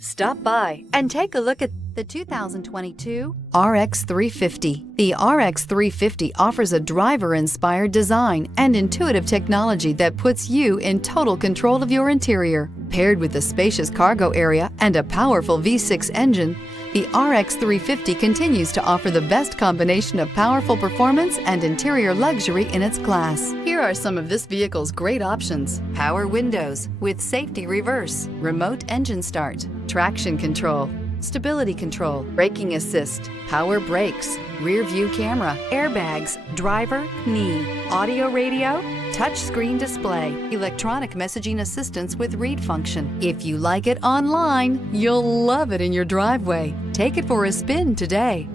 Stop by and take a look at the 2022 RX 350. The RX 350 offers a driver-inspired design and intuitive technology that puts you in total control of your interior. Paired with a spacious cargo area and a powerful V6 engine, the RX 350 continues to offer the best combination of powerful performance and interior luxury in its class. Here are some of this vehicle's great options: power windows with safety reverse, remote engine start, traction control, stability control, braking assist, power brakes, rear view camera, airbags, driver, knee, audio radio, touchscreen display, electronic messaging assistance with read function. If you like it online, you'll love it in your driveway. Take it for a spin today.